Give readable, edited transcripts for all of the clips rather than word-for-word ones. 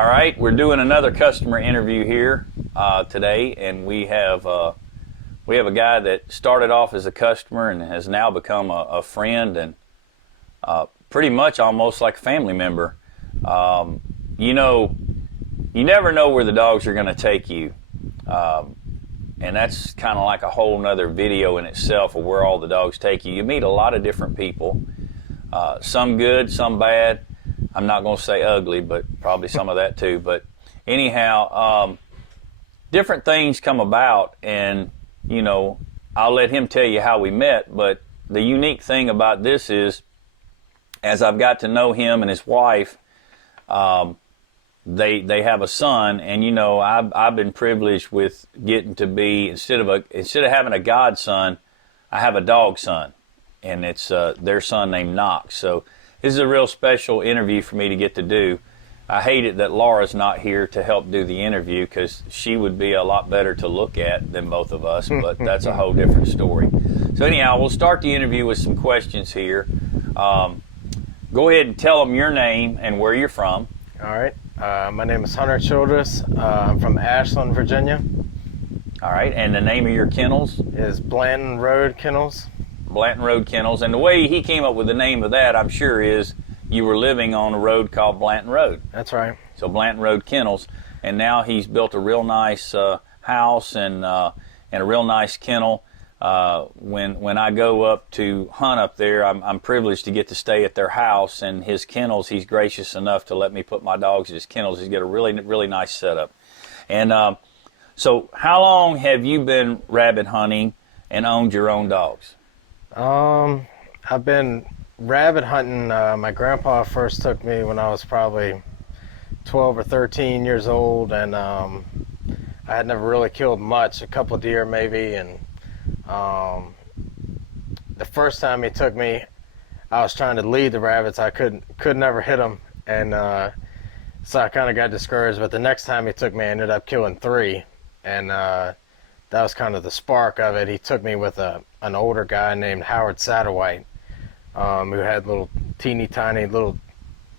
All right, we're doing another customer interview here today, and we have a guy that started off as a customer and has now become a friend and pretty much almost like a family member. You know, you never know where the dogs are going to take you, and that's kind of like a whole nother video in itself of where all the dogs take you. You meet a lot of different people, some good, some bad. I'm not going to say ugly, but probably some of that too. But anyhow, different things come about, and, you know, I'll let him tell you how we met. But the unique thing about this is, as I've got to know him and his wife, they have a son, and, you know, I've been privileged with getting to be, instead of having a godson, I have a dog son, and it's their son named Knox. So this is a real special interview for me to get to do. I hate it that Laura's not here to help do the interview, because she would be a lot better to look at than both of us, but that's a whole different story. So anyhow, we'll start the interview with some questions here. Go ahead and tell them your name and where you're from. All right. My name is Hunter Childress. I'm from Ashland, Virginia. All right. And the name of your kennels? Is Blanton Road Kennels. Blanton Road Kennels. And the way he came up with the name of that, I'm sure, is you were living on a road called Blanton Road. That's right. So Blanton Road Kennels. And now he's built a real nice house and a real nice kennel. When I go up to hunt up there, I'm privileged to get to stay at their house, and his kennels, he's gracious enough to let me put my dogs at his kennels. He's got a really, really nice setup. And so how long have you been rabbit hunting and owned your own dogs? I've been rabbit hunting. My grandpa first took me when I was probably 12 or 13 years old, and I had never really killed much, a couple of deer maybe, and the first time he took me, I was trying to lead the rabbits. I could never hit them, and so I kind of got discouraged. But the next time he took me, I ended up killing 3, and that was kind of the spark of it. He took me with an older guy named Howard Satterwhite, who had little teeny tiny little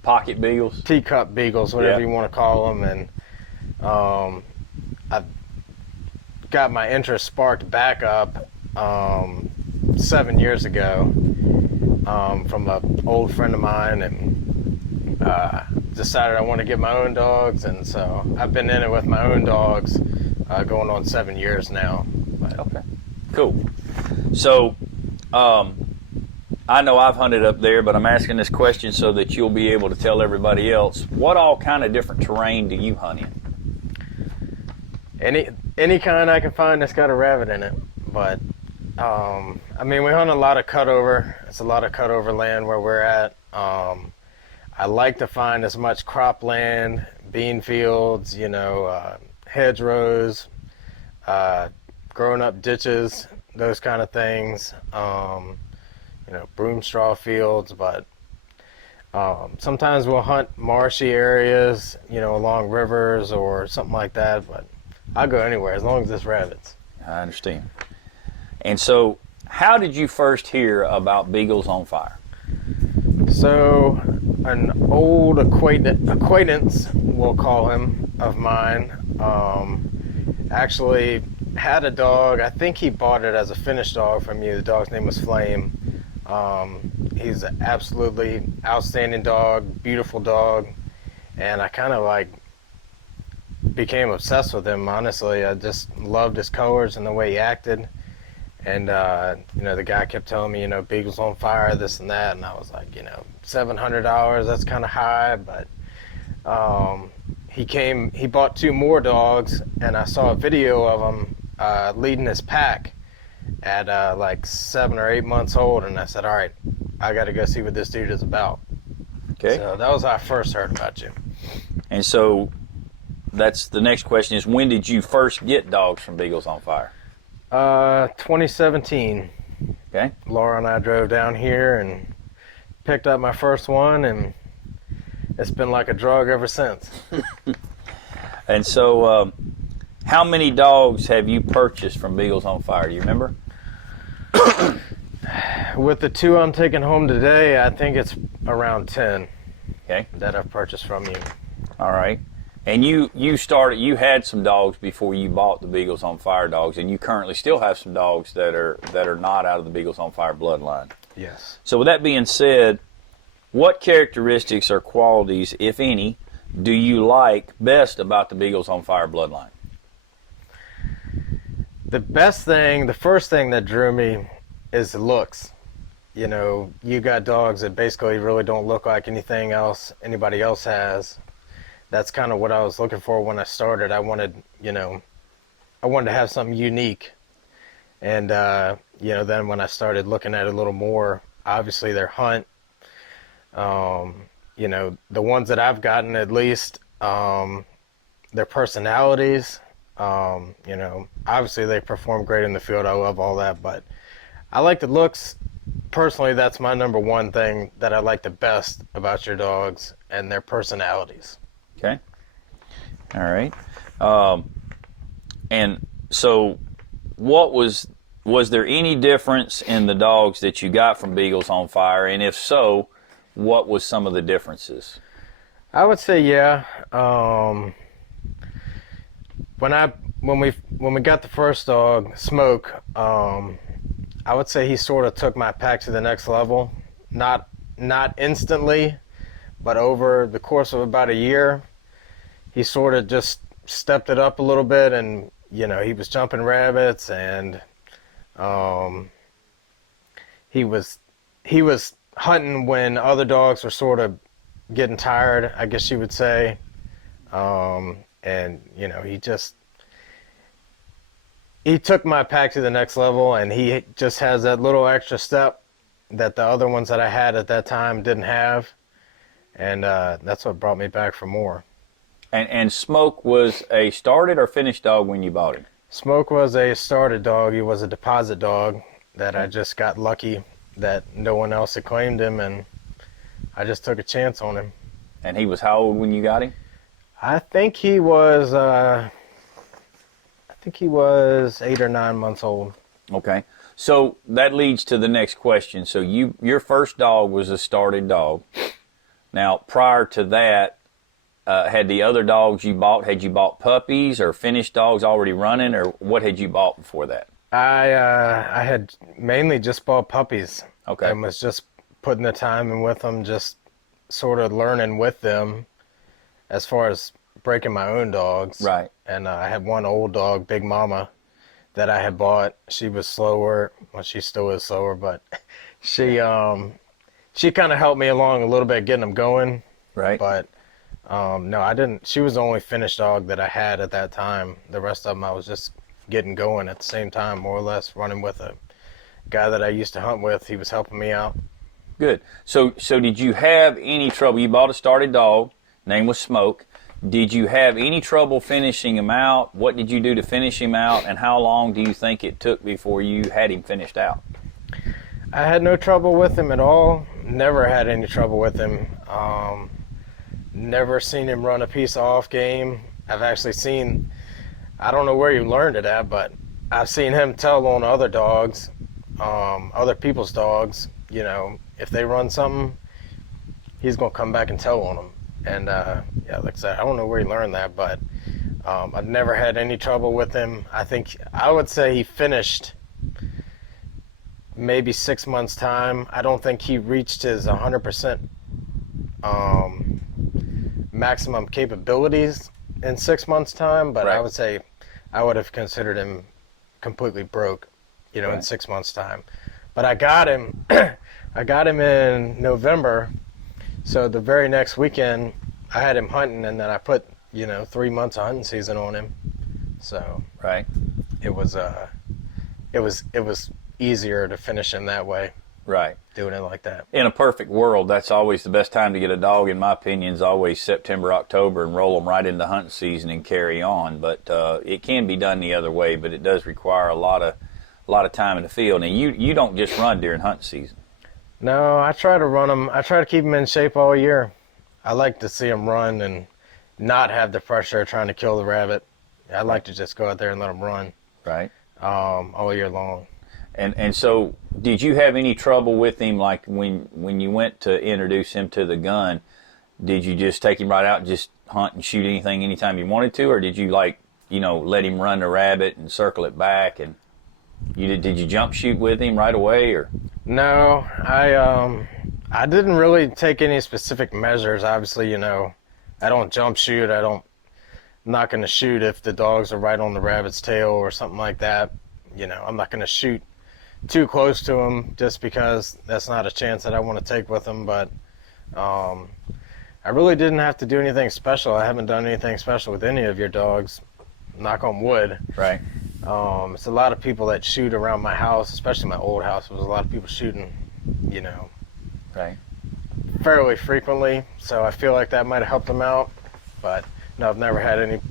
pocket beagles, teacup beagles, whatever you want to call them, and I got my interest sparked back up 7 years ago from an old friend of mine, and decided I want to get my own dogs, and so I've been in it with my own dogs going on 7 years now. But. Okay, cool. So I know I've hunted up there, but I'm asking this question so that you'll be able to tell everybody else, what all kind of different terrain do you hunt in? Any kind I can find that's got a rabbit in it, but I mean, we hunt a lot of cutover. It's a lot of cutover land where we're at. I like to find as much cropland, bean fields, you know, hedgerows, grown up ditches, those kind of things, you know, broom straw fields, but sometimes we'll hunt marshy areas, you know, along rivers or something like that, but I'll go anywhere as long as there's rabbits. I understand. And so, how did you first hear about Beagles on Fire? So, an old acquaintance, we'll call him, of mine, actually had a dog. I think he bought it as a finished dog from you. The dog's name was Flame. He's an absolutely outstanding dog, beautiful dog, and I kind of like became obsessed with him, honestly. I just loved his colors and the way he acted. And, you know, the guy kept telling me, you know, Beagles on Fire, this and that. And I was like, you know, $700, that's kind of high. But he bought 2 more dogs, and I saw a video of him leading his pack at like 7 or 8 months old. And I said, all right, I got to go see what this dude is about. Okay. So that was how I first heard about you. And so that's the next question is, when did you first get dogs from Beagles on Fire? 2017. Okay. Laura and I drove down here and picked up my first one, and it's been like a drug ever since. And so, how many dogs have you purchased from Beagles on Fire? Do you remember? With the 2 I'm taking home today, I think it's around 10. Okay. That I've purchased from you. All right. And you had some dogs before you bought the Beagles on Fire dogs, and you currently still have some dogs that are not out of the Beagles on Fire bloodline. Yes. So with that being said, what characteristics or qualities, if any, do you like best about the Beagles on Fire bloodline? The first thing that drew me is the looks. You know, you got dogs that basically really don't look like anything else anybody else has. That's kind of what I was looking for when I started. I wanted to have something unique. And, then when I started looking at it a little more, obviously their hunt, the ones that I've gotten at least, their personalities, obviously they perform great in the field. I love all that, but I like the looks. Personally, that's my number one thing that I like the best about your dogs, and their personalities. Okay. All right. And so was there any difference in the dogs that you got from Beagles on Fire? And if so, what was some of the differences? I would say, yeah. When we got the first dog, Smoke, I would say he sort of took my pack to the next level. Not instantly, but over the course of about a year, he sort of just stepped it up a little bit, and he was jumping rabbits, and he was hunting when other dogs were sort of getting tired, I guess you would say. He took my pack to the next level, and he just has that little extra step that the other ones that I had at that time didn't have, and that's what brought me back for more. And Smoke was a started or finished dog when you bought him? Smoke was a started dog. He was a deposit dog that I just got lucky that no one else had claimed him, and I just took a chance on him. And he was how old when you got him? I think he was 8 or 9 months old. Okay. So that leads to the next question. So your first dog was a started dog. Now, prior to that, had the other dogs had you bought puppies or finished dogs already running, or what had you bought before that? I had mainly just bought puppies. Okay. And was just putting the time in with them, just sort of learning with them as far as breaking my own dogs. Right. And I had one old dog, Big Mama, that I had bought. She was slower. Well, she still is slower, but she kind of helped me along a little bit getting them going. Right. But no, I didn't. She was the only finished dog that I had at that time. The rest of them I was just getting going at the same time, more or less, running with a guy that I used to hunt with. He was helping me out. Good. So did you have any trouble? You bought a started dog. Name was Smoke. Did you have any trouble finishing him out? What did you do to finish him out? And how long do you think it took before you had him finished out? I had no trouble with him at all. Never had any trouble with him. Never seen him run a piece of off game. I've actually seen, I don't know where you learned it at, but I've seen him tell on other dogs, other people's dogs, if they run something, he's going to come back and tell on them. And like I said, I don't know where he learned that, but I've never had any trouble with him. I would say he finished maybe 6 months' time. I don't think he reached his 100% maximum capabilities in 6 months' time, but right. I would say I would have considered him completely broke, right. In 6 months' time. But I got him. I got him in November. So the very next weekend, I had him hunting, and then I put, 3 months of hunting season on him. So right, it was easier to finish him that way. Right, doing it like that. In a perfect world, that's always the best time to get a dog. In my opinion, is always September, October, and roll them right into hunting season and carry on. But it can be done the other way, but it does require a lot of time in the field. And you don't just run during hunting season. No, I try to run them. I try to keep them in shape all year. I like to see them run and not have the pressure of trying to kill the rabbit. I like to just go out there and let them run. Right. All year long. And so, did you have any trouble with him, like when you went to introduce him to the gun? Did you just take him right out and just hunt and shoot anything anytime you wanted to, or did you like, let him run the rabbit and circle it back, and did you jump shoot with him right away, or? No, I didn't really take any specific measures. Obviously, I don't jump shoot. I'm not going to shoot if the dogs are right on the rabbit's tail or something like that. I'm not going to shoot too close to them just because that's not a chance that I want to take with them. But I really didn't have to do anything special. I haven't done anything special with any of your dogs, knock on wood. Right. It's a lot of people that shoot around my house, especially my old house. There was a lot of people shooting, Right. fairly frequently. So I feel like that might have helped them out. But no, I've never had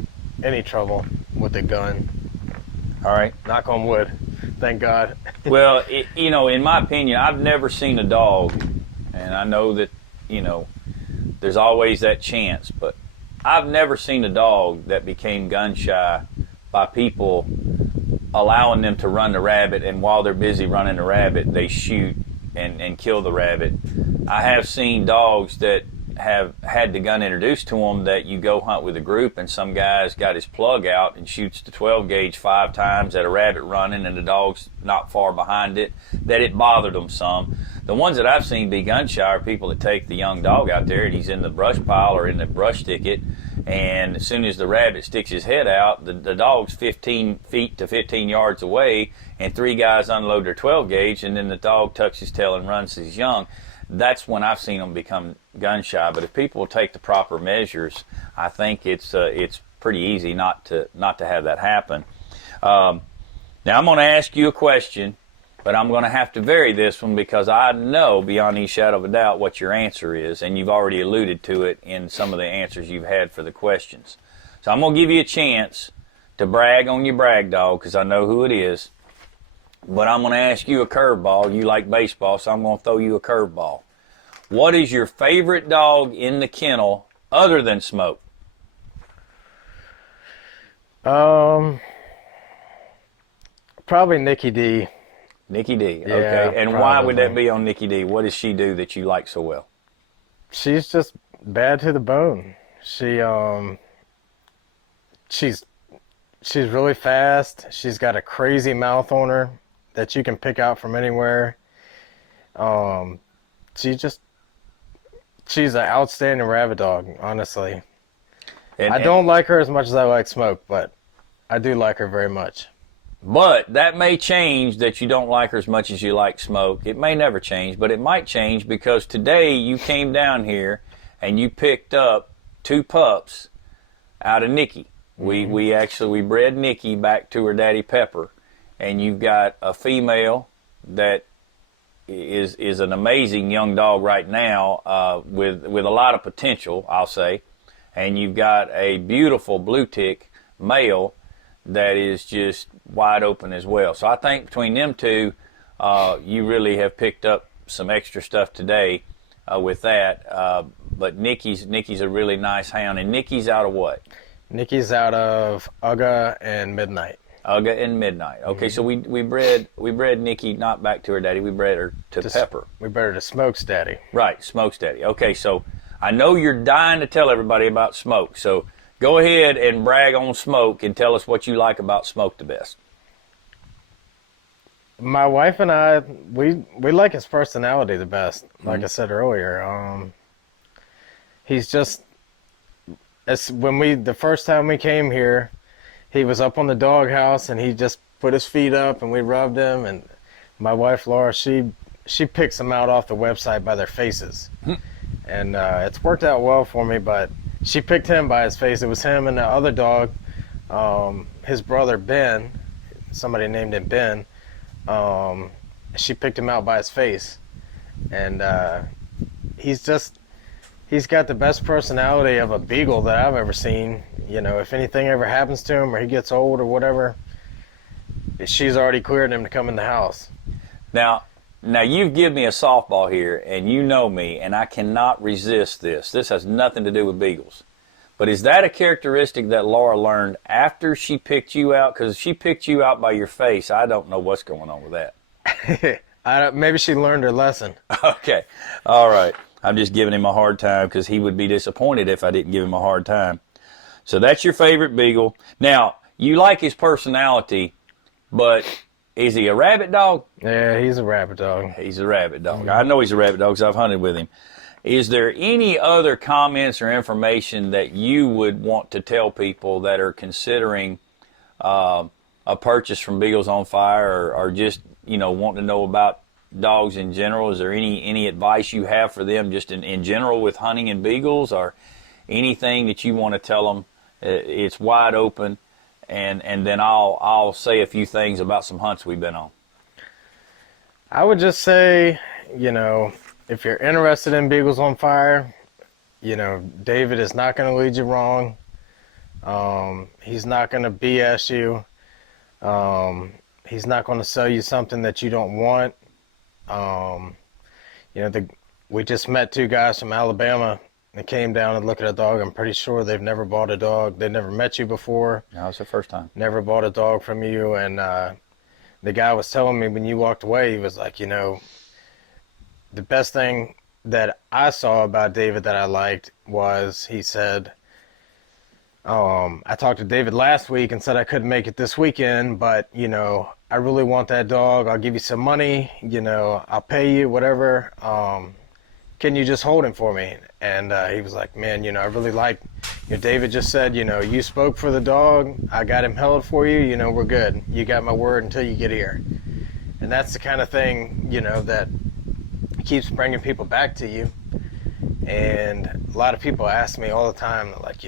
any trouble with the gun. All right. Knock on wood. Thank God. Well, in my opinion, I've never seen a dog, and I know that, there's always that chance, but I've never seen a dog that became gun shy by people allowing them to run the rabbit, and while they're busy running the rabbit, they shoot and kill the rabbit. I have seen dogs that have had the gun introduced to them that you go hunt with a group, and some guy's got his plug out and shoots the 12 gauge 5 times at a rabbit running, and the dog's not far behind it, that it bothered them some. The ones that I've seen be gun shy are people that take the young dog out there and he's in the brush pile or in the brush thicket, and as soon as the rabbit sticks his head out, the dog's 15 feet to 15 yards away, and 3 guys unload their 12 gauge, and then the dog tucks his tail and runs his young. That's when I've seen them become gun shy. But if people take the proper measures, I think it's pretty easy not to have that happen. Now I'm going to ask you a question, but I'm going to have to vary this one because I know beyond any shadow of a doubt what your answer is, and you've already alluded to it in some of the answers you've had for the questions. So I'm going to give you a chance to brag on your brag dog because I know who it is. But I'm going to ask you a curveball. You like baseball, so I'm going to throw you a curveball. What is your favorite dog in the kennel other than Smoke? Probably Nikki D. Nikki D. Yeah, okay. And probably. why would that be on Nikki D? What does she do that you like so well? She's just bad to the bone. She's really fast. She's got a crazy mouth on her that you can pick out from anywhere. She's an outstanding rabbit dog, honestly. I don't like her as much as I like Smoke, but I do like her very much. But that may change, that you don't like her as much as you like Smoke. It may never change, but it might change because today you came down here and you picked up 2 pups out of Nikki. Mm-hmm. We bred Nikki back to her daddy Pepper, and you've got a female that is an amazing young dog right now with a lot of potential, I'll say, and you've got a beautiful blue tick male that is just wide open as well. So I think between them two, you really have picked up some extra stuff today with that. But Nikki's a really nice hound, and Nikki's out of what? Nikki's out of Ugga and Midnight. Ugga and Midnight. Okay, so we bred Nikki not back to her daddy. We bred her to Pepper. We bred her to Smoke's daddy. Right, Smoke's daddy. Okay, so I know you're dying to tell everybody about Smoke. So go ahead and brag on Smoke and tell us what you like about Smoke the best. My wife and I, we like his personality the best. Like I said earlier, he's just. The first time we came here, he was up on the doghouse and he just put his feet up and we rubbed him. And my wife Laura, she picks them out off the website by their faces, and it's worked out well for me. But she picked him by his face. It was him and the other dog, his brother Ben. Somebody named him Ben. She picked him out by his face, and he's got the best personality of a beagle that I've ever seen. If anything ever happens to him or he gets old or whatever, she's already cleared him to come in the house. Now you've given me a softball here, and you know me, and I cannot resist this. This has nothing to do with beagles. But is that a characteristic that Laura learned after she picked you out? Because she picked you out by your face. I don't know what's going on with that. Maybe she learned her lesson. Okay. All right. I'm just giving him a hard time because he would be disappointed if I didn't give him a hard time. So that's your favorite Beagle. Now, you like his personality, but is he a rabbit dog? Yeah, he's a rabbit dog. He's a rabbit dog. I know he's a rabbit dog because I've hunted with him. Is there any other comments or information that you would want to tell people that are considering a purchase from Beagles on Fire, or just, wanting to know about dogs in general? Is there any advice you have for them just in general with hunting and Beagles, or anything that you want to tell them? It's wide open, and then I'll say a few things about some hunts we've been on. I would just say, if you're interested in Beagles on Fire, David is not going to lead you wrong. He's not going to BS you. He's not going to sell you something that you don't want. We just met two guys from Alabama that came down and looked at a dog. I'm pretty sure they've never bought a dog. They've never met you before. No, it's the first time. Never bought a dog from you. And the guy was telling me when you walked away, he was like, the best thing that I saw about David that I liked was, he said, I talked to David last week and said I couldn't make it this weekend, but, I really want that dog. I'll give you some money, I'll pay you, whatever. Can you just hold him for me? And he was like, man, I really like, David just said, you spoke for the dog. I got him held for you. We're good. You got my word until you get here. And that's the kind of thing, that keeps bringing people back to you. And a lot of people ask me all the time, like,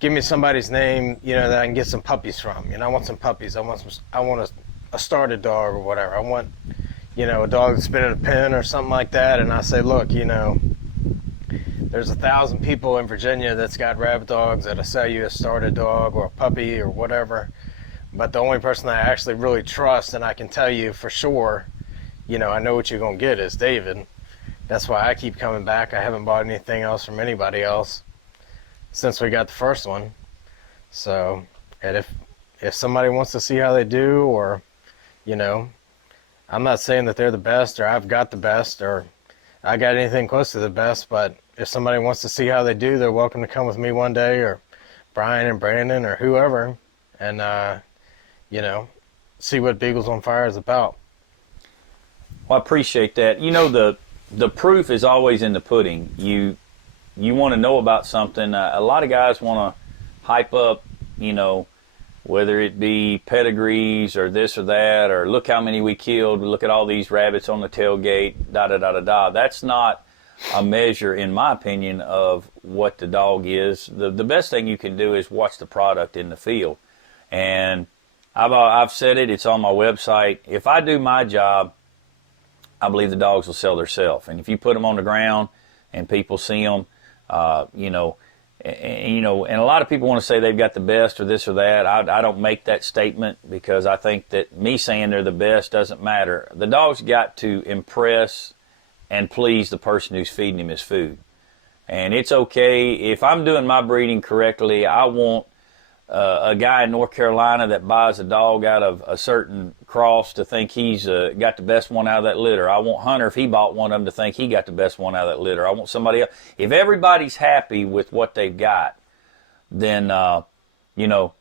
give me somebody's name, that I can get some puppies from. I want some puppies. I want a starter dog or whatever. I want, a dog that's been in a pen or something like that. And I say, look, there's 1,000 people in Virginia that's got rabbit dogs that'll sell you a starter dog or a puppy or whatever. But the only person I actually really trust, and I can tell you for sure, I know what you're going to get, is David. That's why I keep coming back. I haven't bought anything else from anybody else since we got the first one. So, and if somebody wants to see how they do, or, I'm not saying that they're the best, or I've got the best, or I got anything close to the best, but if somebody wants to see how they do, they're welcome to come with me one day, or Brian and Brandon, or whoever, and, see what Beagles on Fire is about. Well, I appreciate that. The proof is always in the pudding. You want to know about something. A lot of guys want to hype up, whether it be pedigrees or this or that, or look how many we killed, look at all these rabbits on the tailgate, da-da-da-da-da. That's not a measure, in my opinion, of what the dog is. The best thing you can do is watch the product in the field. And I've said it, it's on my website. If I do my job, I believe the dogs will sell themselves. And if you put them on the ground and people see them, and a lot of people want to say they've got the best or this or that. I don't make that statement, because I think that me saying they're the best doesn't matter. The dog's got to impress and please the person who's feeding him his food. And it's okay. If I'm doing my breeding correctly, I want a guy in North Carolina that buys a dog out of a certain cross to think he's got the best one out of that litter. I want Hunter, if he bought one of them, to think he got the best one out of that litter. I want somebody else. If everybody's happy with what they've got, then,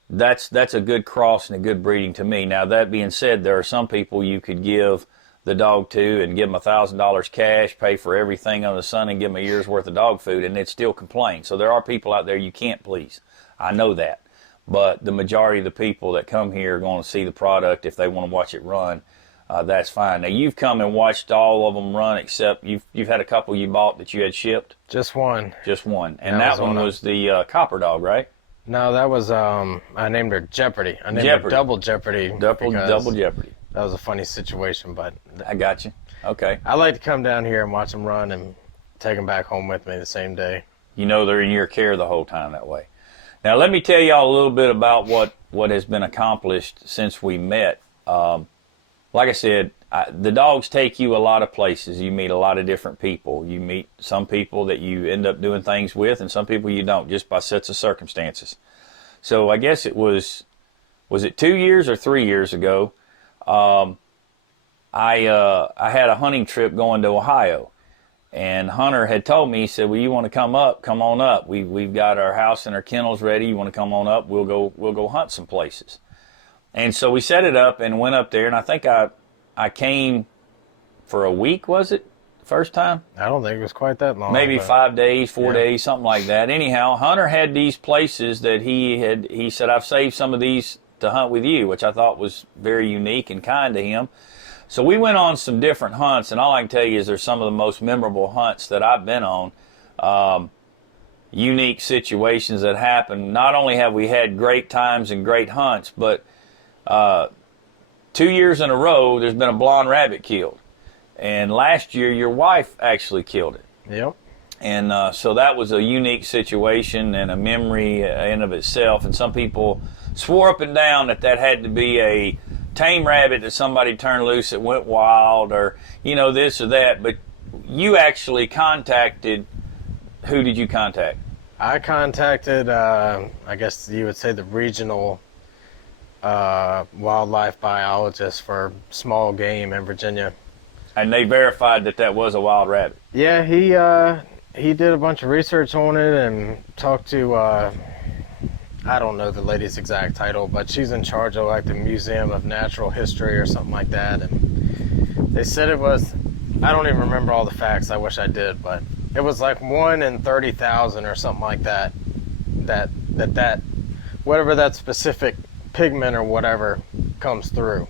that's a good cross and a good breeding to me. Now, that being said, there are some people you could give the dog to and give them $1,000 cash, pay for everything under the sun, and give them a year's worth of dog food, and they'd still complain. So there are people out there you can't please. I know that. But the majority of the people that come here are going to see the product. If they want to watch it run, that's fine. Now, you've come and watched all of them run, except you've had a couple you bought that you had shipped? Just one. Just one. And that one was the Copper Dog, right? No, that was, I named her Jeopardy. I named her Double Jeopardy. Double Jeopardy. That was a funny situation, but... I got you. Okay. I like to come down here and watch them run and take them back home with me the same day. They're in your care the whole time that way. Now, let me tell y'all a little bit about what has been accomplished since we met. Like I said, the dogs take you a lot of places. You meet a lot of different people. You meet some people that you end up doing things with, and some people you don't, just by sets of circumstances. So I guess it was it 2 years or 3 years ago, I had a hunting trip going to Ohio. And Hunter had told me, he said, well, you want to come up, come on up. We've got our house and our kennels ready. You want to come on up? We'll go hunt some places. And so we set it up and went up there, and I think I came for a week, was it? First time? I don't think it was quite that long. Maybe 5 days, 4 days, something like that. Anyhow, Hunter had these places that he said, I've saved some of these to hunt with you, which I thought was very unique and kind to him. So we went on some different hunts, and all I can tell you is they're some of the most memorable hunts that I've been on. Unique situations that happen. Not only have we had great times and great hunts, but 2 years in a row, there's been a blonde rabbit killed. And last year, your wife actually killed it. Yep. And so that was a unique situation and a memory in of itself. And some people swore up and down that had to be a tame rabbit that somebody turned loose that went wild, or this or that. But you actually contacted. Who did you contact? I contacted, I guess you would say, the regional wildlife biologist for small game in Virginia. And they verified that was a wild rabbit. Yeah, he did a bunch of research on it and talked to I don't know the lady's exact title, but she's in charge of like the Museum of Natural History or something like that. And they said it was, I don't even remember all the facts, I wish I did, but it was like 1 in 30,000 or something like that, that whatever that specific pigment or whatever comes through.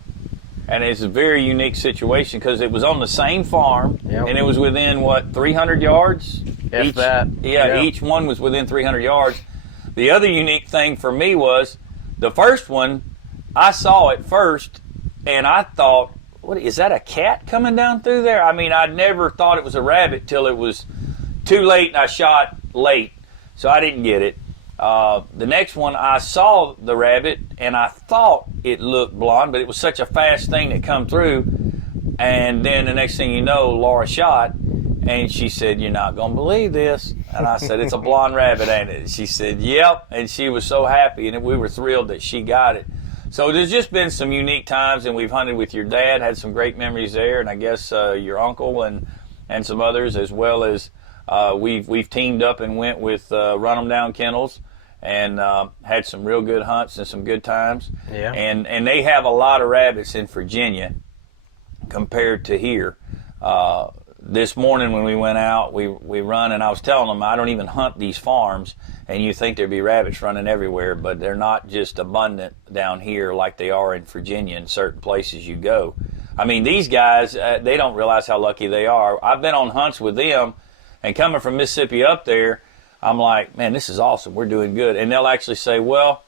And it's a very unique situation because it was on the same farm, and it was within, 300 yards? If that. Yeah, each one was within 300 yards. The other unique thing for me was the first one, I saw it first, and I thought, what is that, a cat coming down through there? I mean, I never thought it was a rabbit till it was too late, and I shot late, so I didn't get it. The next one, I saw the rabbit, and I thought it looked blonde, but it was such a fast thing that come through. And then the next thing you know, Laura shot, and she said, you're not going to believe this. And I said, it's a blonde rabbit, ain't it? She said, yep. And she was so happy, and we were thrilled that she got it. So there's just been some unique times, and we've hunted with your dad, had some great memories there, and I guess your uncle and some others, as well as we've teamed up and went with Run 'em Down Kennels, and had some real good hunts and some good times. Yeah. And they have a lot of rabbits in Virginia compared to here. This morning when we went out, we run, and I was telling them I don't even hunt these farms, and you think there'd be rabbits running everywhere, but they're not just abundant down here like they are in Virginia in certain places you go. I mean, these guys, they don't realize how lucky they are. I've been on hunts with them, and coming from Mississippi up there, I'm like, man, this is awesome. We're doing good. And they'll actually say, well,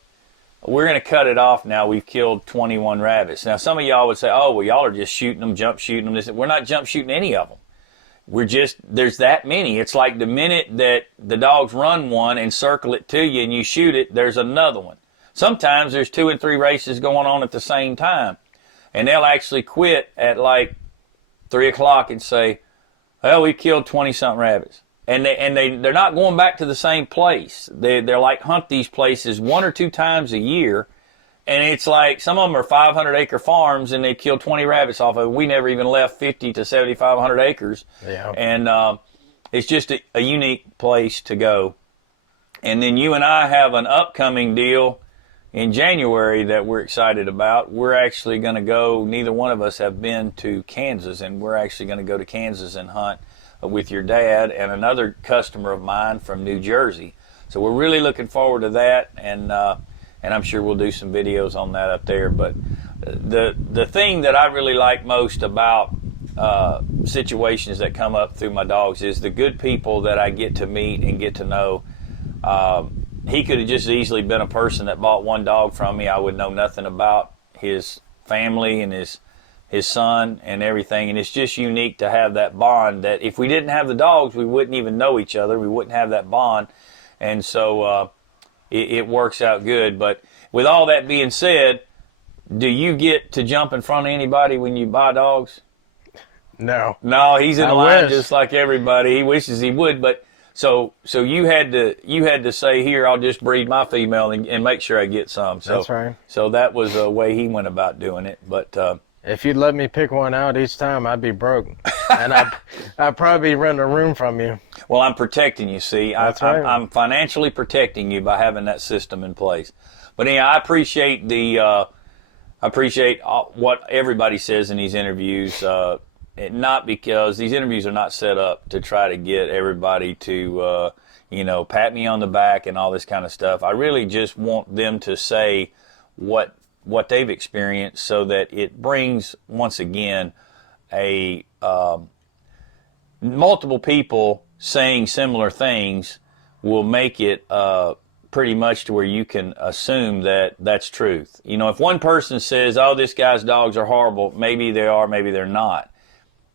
we're going to cut it off now. We've killed 21 rabbits. Now, some of y'all would say, oh, well, y'all are just shooting them, jump shooting them. We're not jump shooting any of them. There's that many. It's like the minute that the dogs run one and circle it to you and you shoot it, there's another one. Sometimes there's 2 and 3 races going on at the same time. And they'll actually quit at like 3 o'clock and say, well, we killed 20-something rabbits. And they're not going back to the same place. They're like hunt these places 1 or 2 times a year. And it's like some of them are 500-acre farms, and they kill 20 rabbits off of it. We never even left 50 to 7,500 acres. Yeah. And it's just a unique place to go. And then you and I have an upcoming deal in January that we're excited about. We're actually going to go, neither one of us have been to Kansas, and we're actually going to go to Kansas and hunt with your dad and another customer of mine from New Jersey. So we're really looking forward to that, and I'm sure we'll do some videos on that up there. But the thing that I really like most about situations that come up through my dogs is the good people that I get to meet and get to know. He could have just easily been a person that bought one dog from me. I would know nothing about his family and his son and everything. And it's just unique to have that bond that if we didn't have the dogs, we wouldn't even know each other. We wouldn't have that bond. And so it works out good. But with all that being said, do you get to jump in front of anybody when you buy dogs? No. No, he's in I line wish. just like everybody. He wishes he would, but so you had to say, here, I'll just breed my female and make sure I get some. So, That's right. So that was a way he went about doing it. But If you'd let me pick one out each time, I'd be broke, and I'd probably rent a room from you. Well, I'm protecting you. See, That's right. I'm financially protecting you by having that system in place. But anyway, I appreciate what everybody says in these interviews. Not because these interviews are not set up to try to get everybody to pat me on the back and all this kind of stuff. I really just want them to say what they've experienced, so that it brings, once again, a multiple people saying similar things will make it pretty much to where you can assume that that's truth. If one person says, "Oh, this guy's dogs are horrible," maybe they are, maybe they're not.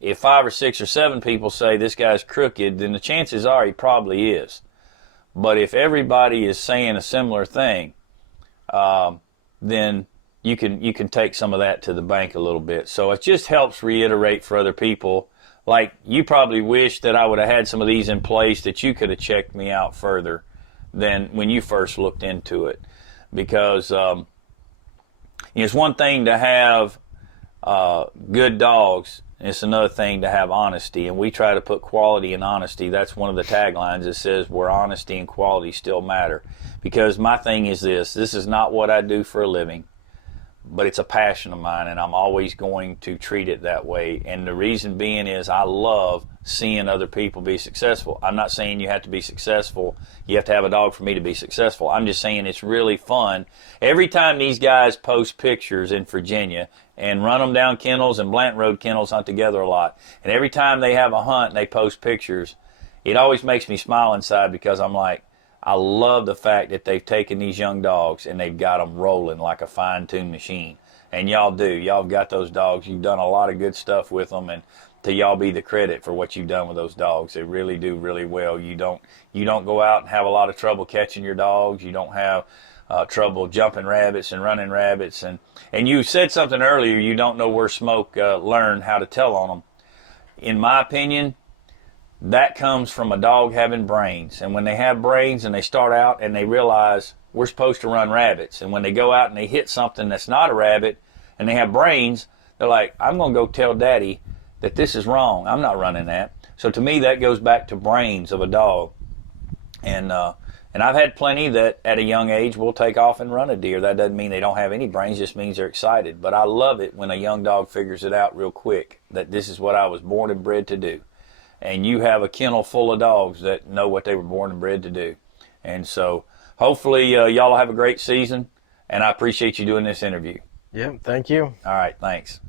If 5 or 6 or 7 people say this guy's crooked, then the chances are he probably is. But if everybody is saying a similar thing, then you can take some of that to the bank a little bit. So it just helps reiterate for other people. Like, you probably wish that I would have had some of these in place, that you could have checked me out further than when you first looked into it. Because it's one thing to have good dogs. It's another thing to have honesty, and we try to put quality and honesty. That's one of the taglines that says where honesty and quality still matter. Because my thing is this is not what I do for a living, but it's a passion of mine, and I'm always going to treat it that way. And the reason being is I love seeing other people be successful. I'm not saying you have to be successful. You have to have a dog for me to be successful. I'm just saying it's really fun. Every time these guys post pictures in Virginia, and Run 'em Down Kennels and Blanton Road Kennels hunt together a lot, and every time they have a hunt and they post pictures, it always makes me smile inside, because I'm like, I love the fact that they've taken these young dogs and they've got them rolling like a fine-tuned machine. And y'all do. Y'all have got those dogs. You've done a lot of good stuff with them, and to y'all be the credit for what you've done with those dogs. They really do really well. You don't go out and have a lot of trouble catching your dogs. You don't have trouble jumping rabbits and running rabbits. And you said something earlier, you don't know where Smoke learned how to tell on them. In my opinion, that comes from a dog having brains. And when they have brains and they start out and they realize we're supposed to run rabbits, and when they go out and they hit something that's not a rabbit and they have brains, they're like, I'm going to go tell Daddy that this is wrong. I'm not running that. So to me, that goes back to brains of a dog. And I've had plenty that at a young age will take off and run a deer. That doesn't mean they don't have any brains, just means they're excited. But I love it when a young dog figures it out real quick, that this is what I was born and bred to do. And you have a kennel full of dogs that know what they were born and bred to do. And so hopefully y'all will have a great season, and I appreciate you doing this interview. Yep, thank you. All right, thanks.